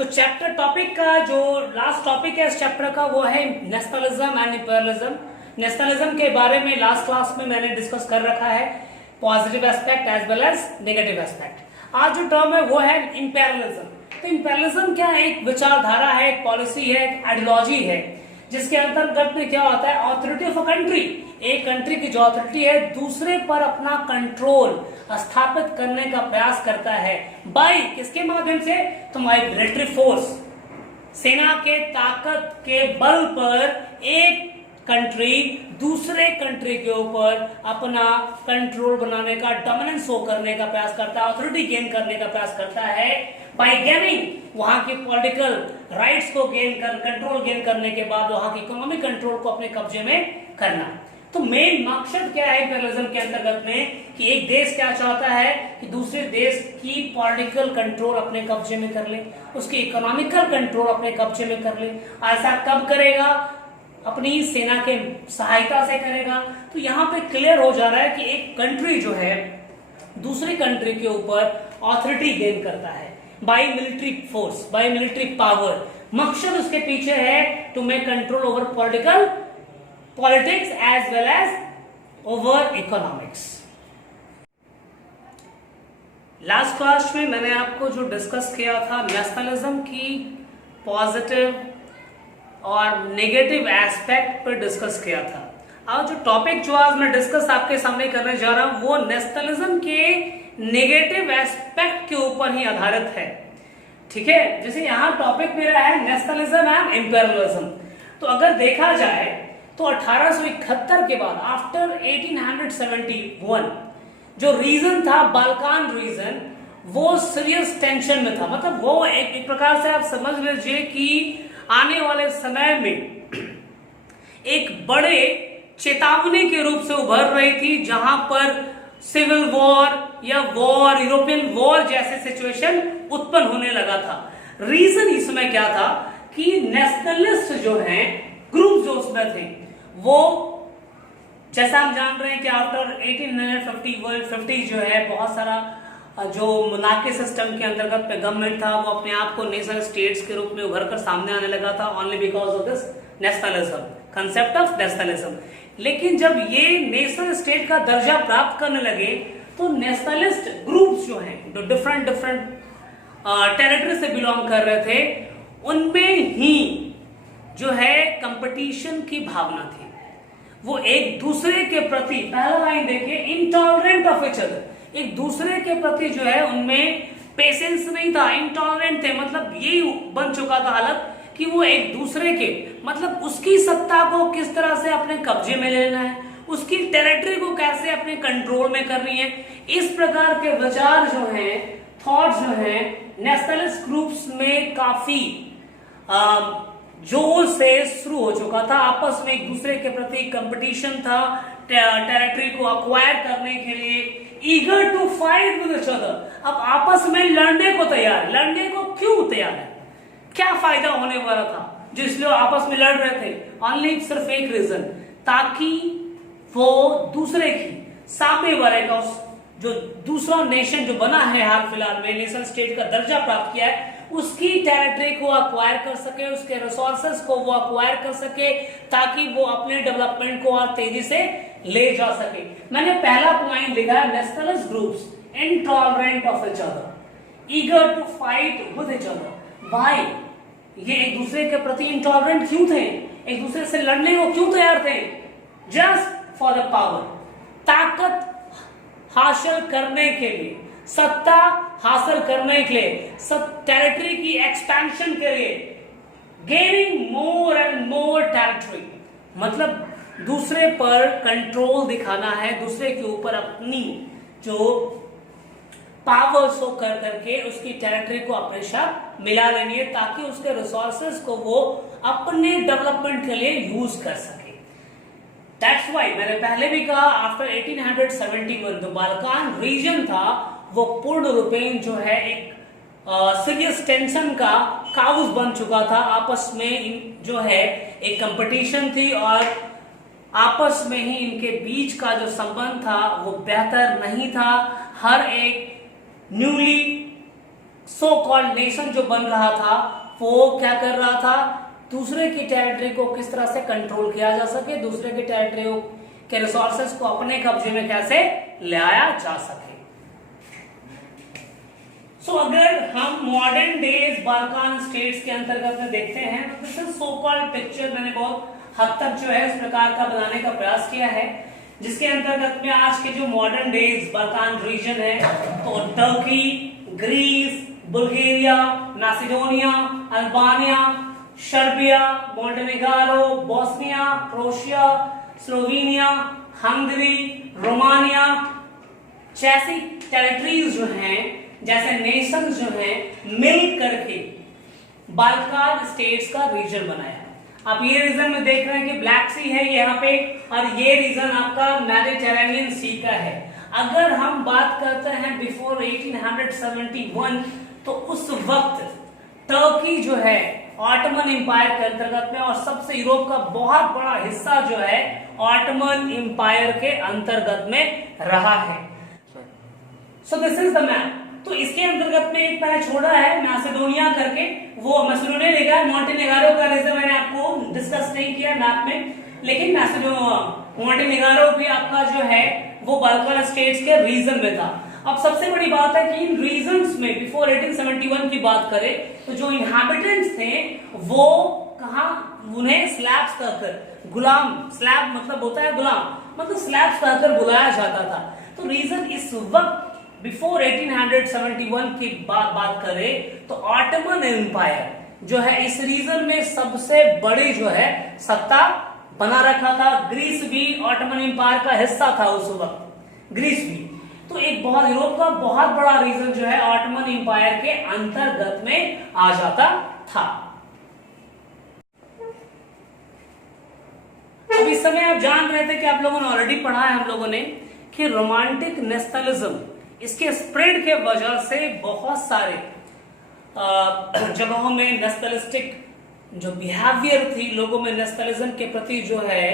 तो chapter topic का जो लास्ट टॉपिक है इस चैप्टर का वो है नेशनलिज्म एंड इंपीरियलिज्म। नेशनलिज्म के बारे में लास्ट क्लास में मैंने डिस्कस कर रखा है, positive aspect as well as negative aspect. आज जो टर्म है वो है इंपीरियलिज्म। तो इंपीरियलिज्म क्या है? एक विचारधारा है, एक पॉलिसी है, एक आइडियोलॉजी है, जिसके अंतर्गत में क्या होता है, ऑथोरिटी ऑफ अ कंट्री। एक कंट्री की जो अथॉरिटी है दूसरे पर अपना कंट्रोल स्थापित करने का प्रयास करता है। बाई किसके माध्यम से? तुम्हारी मिलिट्री फोर्स, सेना के ताकत के बल पर एक कंट्री दूसरे कंट्री के ऊपर अपना कंट्रोल बनाने का, डोमिनेंस शो करने का प्रयास करता है, अथॉरिटी गेन करने का प्रयास करता है बाय गेनिंग वहां के पॉलिटिकल राइट्स को कंट्रोल गेन करने के बाद वहां की इकोनॉमिक कंट्रोल को अपने कब्जे में करना। तो मेन मकसद क्या है इंपीरियलिज्म के अंतर्गत में कि एक देश क्या चाहता है कि दूसरे देश की पॉलिटिकल कंट्रोल अपने कब्जे में कर ले, उसकी इकोनॉमिकल कंट्रोल अपने कब्जे में कर ले। ऐसा कब करेगा? अपनी सेना के सहायता से करेगा। तो यहाँ पे क्लियर हो जा रहा है कि एक कंट्री जो है दूसरी कंट्री के ऊपर ऑथोरिटी गेन करता है by military force, by military power. मकसद उसके पीछे है to make control over politics as well as over economics. Last class में मैंने आपको जो डिस्कस किया था नेशनलिज्म की पॉजिटिव और नेगेटिव एस्पेक्ट पर डिस्कस किया था। और जो टॉपिक जो आज मैं डिस्कस आपके सामने करने जा रहा हूं वो नेशनलिज्म के नेगेटिव एस्पेक्ट के ऊपर ही आधारित है। ठीक है, जैसे यहाँ टॉपिक मेरा है नेशनलिज्म एंड इंपीरियलिज्म। तो अगर देखा जाए तो 1871 के बाद आफ्टर 1871 जो रीजन था बाल्कान रीजन, वो सीरियस टेंशन में था। मतलब वो एक प्रकार से आप समझ लीजिए कि आने वाले समय में एक बड़े चेतावनी के रूप से उभर रही थी, जहां पर सिविल वॉर या वॉर, यूरोपियन वॉर जैसे सिचुएशन उत्पन्न होने लगा था। रीजन इसमें क्या था कि नेशनलिस्ट जो हैं ग्रुप जो उसमें थे, वो जैसा हम जान रहे हैं कि आफ्टर 1850 जो है बहुत सारा जो मोनार्की सिस्टम के अंतर्गत पे गवर्नमेंट था वो अपने आप को नेशनल स्टेट्स के रूप में उभर कर सामने आने लगा था only because of this nationalism, concept of nationalism. लेकिन जब ये नेशनल स्टेट का दर्जा प्राप्त करने लगे तो नेशनलिस्ट ग्रुप्स जो हैं जो डिफरेंट टेरिटरी से बिलोंग कर रहे थे, उनमें ही जो है कंपटीशन की भावना थी। वो एक दूसरे के प्रति, पहला लाइन देखिए, इंटॉलरेंट ऑफ इच अदर, एक दूसरे के प्रति जो है उनमें पेशेंस नहीं था, इंटॉलरेंट थे। मतलब यही बन चुका था हालत कि वो एक दूसरे के, मतलब उसकी सत्ता को किस तरह से अपने कब्जे में लेना है, उसकी टेरिटरी को कैसे अपने कंट्रोल में करनी है, इस प्रकार के विचार जो हैं, थॉट्स जो हैं नेशनलिस्ट ग्रुप्स में काफी जोर से शुरू हो चुका था। आपस में एक दूसरे के प्रति कंपटीशन था, टेरिटरी को अक्वायर करने के लिए, eager to fight with each other. अब आपस में लड़ने को तैयार, लड़ने को क्यों तैयार है? क्या फायदा होने वाला था जो इसलिए आपस में लड़ रहे थे? ओनली सिर्फ एक रीजन, ताकि वो दूसरे की, सामने वाले का, जो दूसरा नेशन जो बना है हाल फिलहाल में नेशनल स्टेट का दर्जा प्राप्त किया है, उसकी टेरिटरी को अक्वायर कर सके, उसके रिसोर्सेस को वो अक्वायर कर सके, ताकि वो अपने डेवलपमेंट को और तेजी से ले जा सके। मैंने पहला पॉइंट लिखा है nationalist groups intolerant of each other, eager to fight with each other. भाई ये एक दूसरे के प्रति इंटॉलरेंट क्यों थे? एक दूसरे से लड़ने को क्यों तैयार थे? जस्ट फॉर द पावर, ताकत हासिल करने के लिए, सत्ता हासिल करने के लिए, टेरिटरी की एक्सपेंशन के लिए, gaining more and more territory. मतलब दूसरे पर कंट्रोल दिखाना है, दूसरे के ऊपर अपनी जो पावर शो कर करके उसकी टेरिटरी को अपने साथ मिला लेनी है, ताकि उसके रिसोर्सेस को वो अपने डेवलपमेंट के लिए यूज कर सके। दैट्स व्हाई मैंने पहले भी कहा आफ्टर 1871 जो बाल्कान रीजन था वो पूर्ण रूपेण जो है एक सीरियस टेंशन का काउस बन चुका था। आपस में जो है एक कंपटीशन थी और आपस में ही इनके बीच का जो संबंध था वो बेहतर नहीं था। हर एक न्यूली सो कॉल्ड नेशन जो बन रहा था वो क्या कर रहा था, दूसरे की टेरिटरी को किस तरह से कंट्रोल किया जा सके, दूसरे की टेरिटरी के रिसोर्सेस को अपने कब्जे में कैसे ले आया जा सके। सो अगर हम मॉडर्न डेज बाल्कान स्टेट्स के अंतर्गत में देखते हैं तो this is so called picture मैंने बहुत हद तक जो है इस प्रकार का बनाने का प्रयास किया है, जिसके अंतर्गत में आज के जो मॉडर्न डेज बाल्कान रीजन है तो Turkey, Greece, Bulgaria, Macedonia, Albania, Serbia, Montenegro, Bosnia, Croatia, Slovenia, Hungary, Romania जैसी टेरिटरीज जो हैं, जैसे नेशन जो हैं, मिल करके बाल्कान स्टेट्स का रीजन बनाया। आप ये रीजन में देख रहे हैं कि ब्लैक सी है यहाँ पे और ये रीजन आपका मेडिटेरेनियन सी का है। अगर हम बात करते हैं बिफोर 1871 तो उस वक्त टर्की जो है ऑटोमन एम्पायर के अंतर्गत में और सबसे यूरोप का बहुत बड़ा हिस्सा जो है ऑटोमन एम्पायर के अंतर्गत में रहा है। So this is the map. तो इसके अंतर्गत में एक मैंने छोड़ा है मैसेडोनिया करके, वो मैसेडोनिया लिखा है, मोंटेनेग्रो का रीजन मैंने आपको डिस्कस नहीं किया मैप में, लेकिन मोंटेनेग्रो भी आपका जो है वो बाल्कान स्टेट्स के रीजन में था। अब सबसे बड़ी बात है कि इन रीजन्स में बिफोर 1871 की बात करें तो जो इनहैबिटेंट्स थे वो कहा, उन्हें स्लैब्स कहकर, गुलाम, स्लैब मतलब होता है गुलाम, मतलब स्लैब्स कहकर बुलाया जाता था। तो रीजन इस वक्त बिफोर 1871 की बात करें तो ऑटोमन एम्पायर जो है इस रीजन में सबसे बड़ी जो है सत्ता बना रखा था। ग्रीस भी ऑटोमन एम्पायर का हिस्सा था उस वक्त, ग्रीस भी। तो एक बहुत यूरोप का बहुत बड़ा रीजन जो है ऑटोमन एम्पायर के अंतर्गत में आ जाता था। अब इस समय आप जान रहे थे कि आप लोगों ने ऑलरेडी पढ़ा है हम लोगों ने कि रोमांटिक नेशनलिज्म, इसके स्प्रेड के वजह से बहुत सारे जगहों में नेशनलिस्टिक जो बिहेवियर थी, लोगों में नेशनलिज्म के प्रति जो है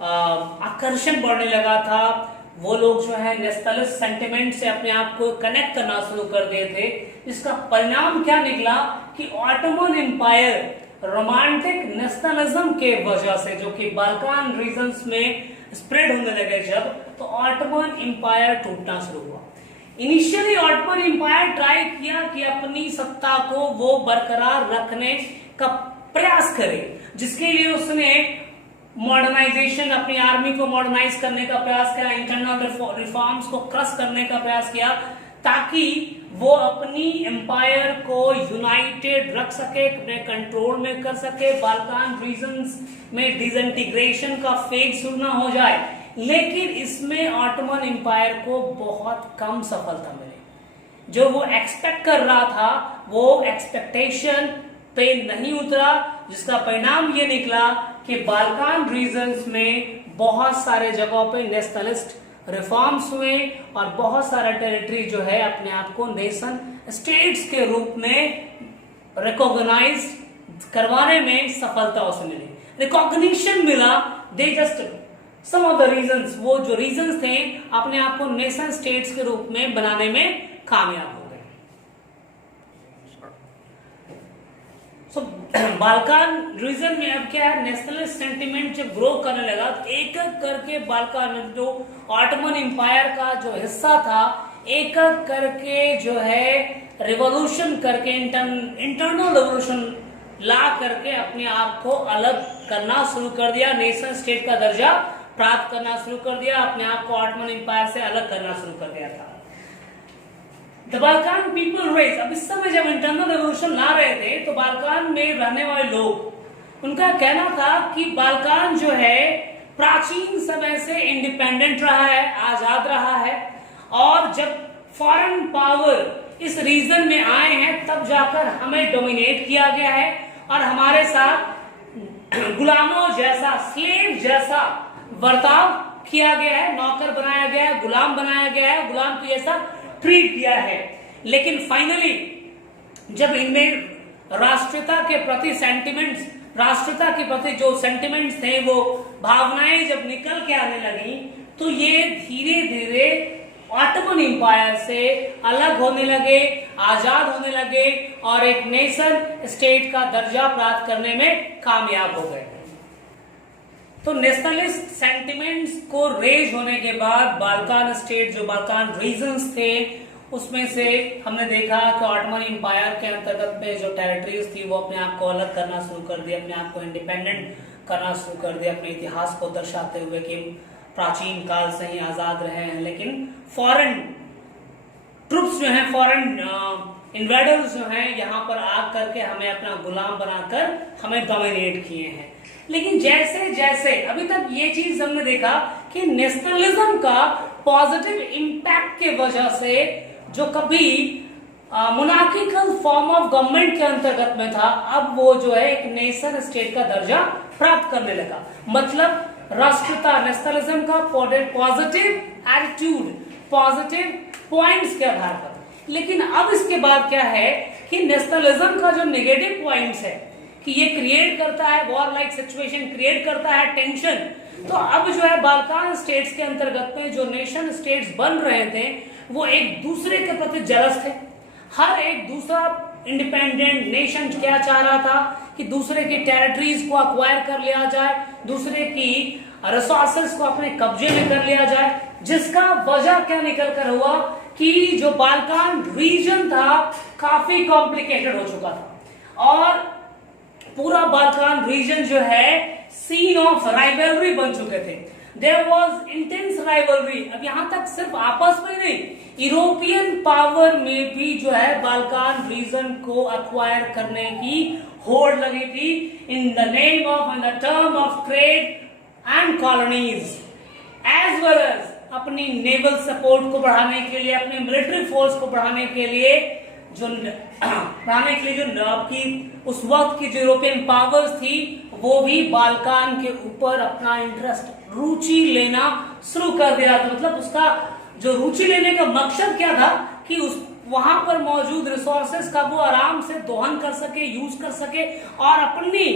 आकर्षण बढ़ने लगा था। वो लोग जो है नेशनलिस्ट सेंटिमेंट से अपने आप को कनेक्ट करना शुरू कर दिए थे। इसका परिणाम क्या निकला कि ऑटोमन एम्पायर रोमांटिक नेशनलिज्म के वजह से जो कि बाल्कान रीजन्स में स्प्रेड होने लगे जब, तो ऑटोमन एम्पायर टूटना शुरू हुआ। इनिशियली ऑटोमन एम्पायर ट्राई किया कि अपनी सत्ता को वो बरकरार रखने का प्रयास करे, जिसके लिए उसने मॉडर्नाइजेशन, अपनी आर्मी को मॉडर्नाइज करने का प्रयास किया, इंटरनल रिफॉर्म्स को क्रश करने का प्रयास किया ताकि वो अपनी एम्पायर को यूनाइटेड रख सके, अपने कंट्रोल में कर सके, बाल्कान रीजन्स में डिसइंटीग्रेशन का फेज शुरू ना हो जाए। लेकिन इसमें ऑटोमन एम्पायर को बहुत कम सफलता मिली। जो वो एक्सपेक्ट कर रहा था वो एक्सपेक्टेशन पे नहीं उतरा, जिसका परिणाम ये निकला कि बाल्कान रीजन्स में बहुत सारे जगहों पे नेशनलिस्ट रिफॉर्म्स हुए और बहुत सारा टेरिटरी जो है अपने आप को नेशन स्टेट्स के रूप में रिकॉग्नाइज करवाने में सफलता उसे मिली, रिकॉग्निशन मिला। They just some of the regions, वो जो रीजन्स थे अपने आप को नेशन स्टेट्स के रूप में बनाने में कामयाब हो गए। सो बाल्कान रीजन में अब क्या है, नेशनलिस्ट सेंटिमेंट जब ग्रो करने लगा तो एक एक करके बाल्कान जो ऑटोमन एम्पायर का जो हिस्सा था, एक एक करके जो है रिवॉल्यूशन करके, इंटरनल रिवॉल्यूशन ला करके अपने आप को अलग करना शुरू कर दिया, नेशन स्टेट का दर्जा प्राप्त करना शुरू कर दिया, अपने आप को ऑटोमन एम्पायर से अलग करना शुरू कर दिया था। द बाल्कान पीपल रेस, अब इस समय जब इंटरनल रेवोल्यूशन ला रहे थे तो बाल्कान में रहने वाले लोग, उनका कहना था कि बाल्कान जो है प्राचीन समय से इंडिपेंडेंट रहा है, आजाद रहा है, और जब फॉरेन पावर इस रीजन में आए हैं तब जाकर हमें डोमिनेट किया गया है और हमारे साथ गुलामों जैसा, स्लेव जैसा बर्ताव किया गया है, नौकर बनाया गया है, गुलाम बनाया गया है, गुलाम की जैसा ट्रीट किया है। लेकिन फाइनली जब इनमें राष्ट्रीयता के प्रति सेंटिमेंट्स, राष्ट्रीयता के प्रति जो सेंटिमेंट्स थे, वो भावनाएं जब निकल के आने लगी तो ये धीरे धीरे ऑटोमन एम्पायर से अलग होने लगे, आजाद होने लगे और एक नेशन स्टेट का दर्जा प्राप्त करने में कामयाब हो गए। तो नेशनलिस्ट सेंटिमेंट्स को रेज होने के बाद बाल्कान स्टेट, जो बाल्कान रीजन्स थे, उसमें से हमने देखा कि ऑटोमन एम्पायर के अंतर्गत में जो टेरिटरीज थी वो अपने आप को अलग करना शुरू कर दिया, अपने आप को इंडिपेंडेंट करना शुरू कर दिया, अपने इतिहास को दर्शाते हुए कि प्राचीन काल से ही आजाद रहे हैं। लेकिन फॉरेन ट्रुप्स जो हैं, फॉरेन इन्वेडर्स जो हैं, यहाँ पर आ करके हमें अपना गुलाम बनाकर हमें डोमिनेट किए हैं। लेकिन जैसे जैसे अभी तक ये चीज हमने देखा कि नेशनलिज्म का पॉजिटिव इम्पैक्ट के वजह से जो कभी मोनार्किकल फॉर्म ऑफ गवर्नमेंट के अंतर्गत में था, अब वो जो है एक नेशन स्टेट का दर्जा प्राप्त करने लगा। मतलब राष्ट्रीयता, नेशनलिज्म का पॉजिटिव एटीट्यूड, पॉजिटिव पॉइंट्स के आधार पर। लेकिन अब इसके बाद क्या है कि नेशनलिज्म का जो नेगेटिव पॉइंट्स है कि ये क्रिएट करता है वॉर लाइक सिचुएशन, क्रिएट करता है टेंशन। तो अब जो है बाल्कान स्टेट्स के अंतर्गत में जो नेशन स्टेट्स बन रहे थे वो एक दूसरे के प्रति जलस थे। हर एक दूसरा इंडिपेंडेंट नेशन क्या चाह रहा था कि दूसरे की टेरिटरीज को अक्वायर कर लिया जाए, दूसरे की रिसोर्सेस को अपने कब्जे में कर लिया जाए, जिसका वजह क्या निकल कर हुआ कि जो बाल्कान रीजन था काफी कॉम्प्लिकेटेड हो चुका था और पूरा बाल्कान रीजन जो है सीन ऑफ राइवलरी बन चुके थे। There was intense rivalry. अब यहां तक सिर्फ आपस में नहीं, यूरोपियन पावर में भी जो है बाल्कान रीजन को अक्वायर करने की होड़ लगी थी in the name of, in the term of trade and colonies, as well as अपनी नेवल सपोर्ट को बढ़ाने के लिए, अपनी मिलिट्री फोर्स को बढ़ाने के लिए, जो आपकी उस वक्त की जो यूरोपियन पावर्स थी वो भी बाल्कान के ऊपर अपना इंटरेस्ट, रुचि लेना शुरू कर दिया था। मतलब उसका जो रुचि लेने का मकसद क्या था कि उस वहां पर मौजूद रिसोर्सेस का वो आराम से दोहन कर सके, यूज कर सके और अपनी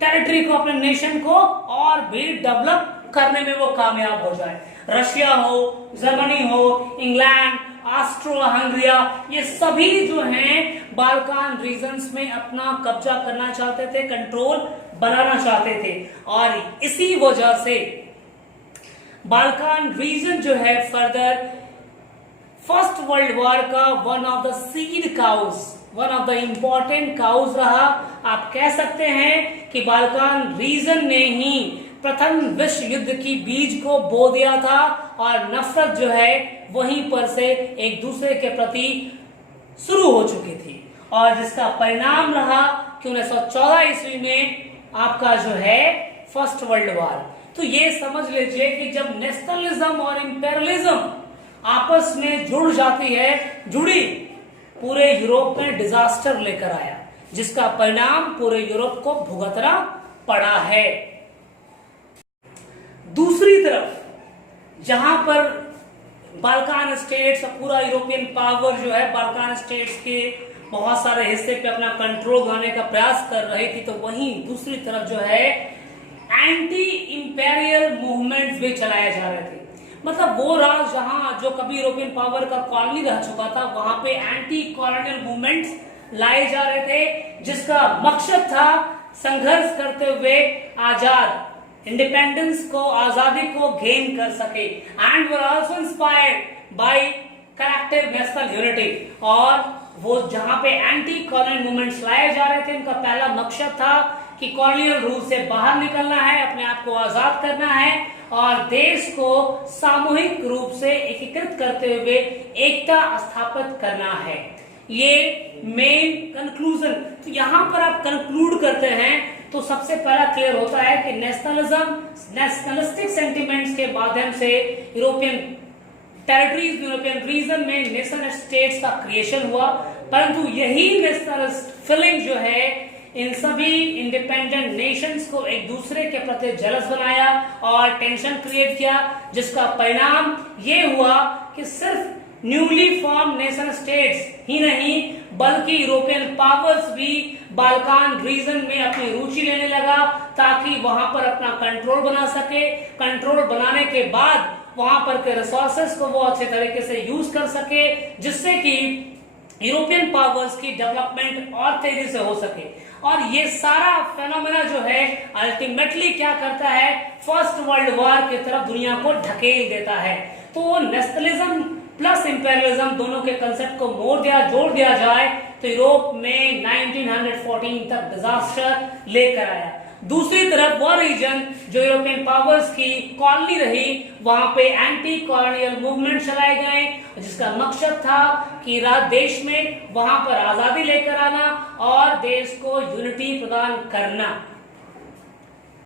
टेरिटरी को, अपने नेशन को और भी डेवलप करने में वो कामयाब हो जाए। रशिया हो, जर्मनी हो, इंग्लैंड, ऑस्ट्रो हंगरिया, ये सभी जो हैं बाल्कान रीजन्स में अपना कब्जा करना चाहते थे, कंट्रोल बनाना चाहते थे और इसी वजह से बाल्कान रीजन जो है फर्दर फर्स्ट वर्ल्ड वॉर का one of the seed cause, one of the important cause रहा। आप कह सकते हैं कि बाल्कान रीजन ने ही प्रथम विश्व युद्ध की बीज को बो दिया था और नफरत जो है वहीं पर से एक दूसरे के प्रति शुरू हो चुकी थी और जिसका परिणाम रहा कि 1914 ईस्वी में आपका जो है फर्स्ट वर्ल्ड वॉर। तो ये समझ लीजिए कि जब नेशनलिज्म और इंपेरियलिज्म आपस में जुड़ जाती है, जुड़ी, पूरे यूरोप में डिजास्टर लेकर आया, जिसका परिणाम पूरे यूरोप को भुगतना पड़ा है। दूसरी तरफ जहां पर बाल्कान स्टेट्स और पूरा यूरोपियन पावर जो है बाल्कान स्टेट्स के बहुत सारे हिस्से पे अपना कंट्रोल करने का प्रयास कर रही थी, तो वहीं दूसरी तरफ जो है एंटी इंपेरियल मूवमेंट्स भी चलाए जा रहे थे। मतलब वो राज्य जहां जो कभी यूरोपियन पावर का कॉलोनी रह चुका था वहां पे एंटी कॉलोनियल मूवमेंट्स लाए जा रहे थे, जिसका मकसद था संघर्ष करते हुए आजाद इंडिपेंडेंस को, आजादी को गेन कर सके and were also inspired by collective national unity. और वो जहां पे एंटी कॉलोनियल मूवमेंट्स लाए जा रहे थे, उनका पहला मकसद था कि कॉलोनियल रूल से बाहर निकलना है, अपने आप को आजाद करना है और देश को सामूहिक रूप से एकीकृत करते हुए एकता स्थापित करना है। ये मेन कंक्लूजन। तो यहां पर आप कंक्लूड करते हैं तो सबसे पहला क्लियर होता है कि नेशनलिज्म, नेशनलिस्टिक सेंटिमेंट्स के माध्यम से यूरोपियन टेरिटरीज, यूरोपियन रीजन में नेशन स्टेट्स का क्रिएशन हुआ, परंतु यही नेशनलिस्ट फीलिंग जो है इन सभी इंडिपेंडेंट नेशंस को एक दूसरे के प्रति जलस बनाया और टेंशन क्रिएट किया, जिसका परिणाम ये हुआ कि सिर्फ न्यूली फॉर्म नेशन स्टेट्स ही नहीं बल्कि यूरोपियन पावर्स भी बाल्कान रीजन में अपनी रुचि लेने लगा ताकि वहां पर अपना कंट्रोल बना सके। कंट्रोल बनाने के बाद वहां पर के रिसोर्सेस को वो अच्छे तरीके से यूज कर सके, जिससे कि यूरोपियन पावर्स की डेवलपमेंट और तेजी से हो सके। और ये सारा फेनोमेना जो है अल्टीमेटली क्या करता है, फर्स्ट वर्ल्ड वॉर की तरफ दुनिया को ढकेल देता है। तो नेशनलिज्म प्लस इंपेरियलिज्म दोनों के कंसेप्ट को जोड़ दिया जाए तो यूरोप में 1914 तक डिजास्टर लेकर आया। दूसरी तरफ वो रीजन जो यूरोपियन पावर्स की कॉलोनी रही, वहां पे एंटी कॉलोनियल मूवमेंट चलाए गए जिसका मकसद था कि देश में वहां पर आजादी लेकर आना और देश को यूनिटी प्रदान करना।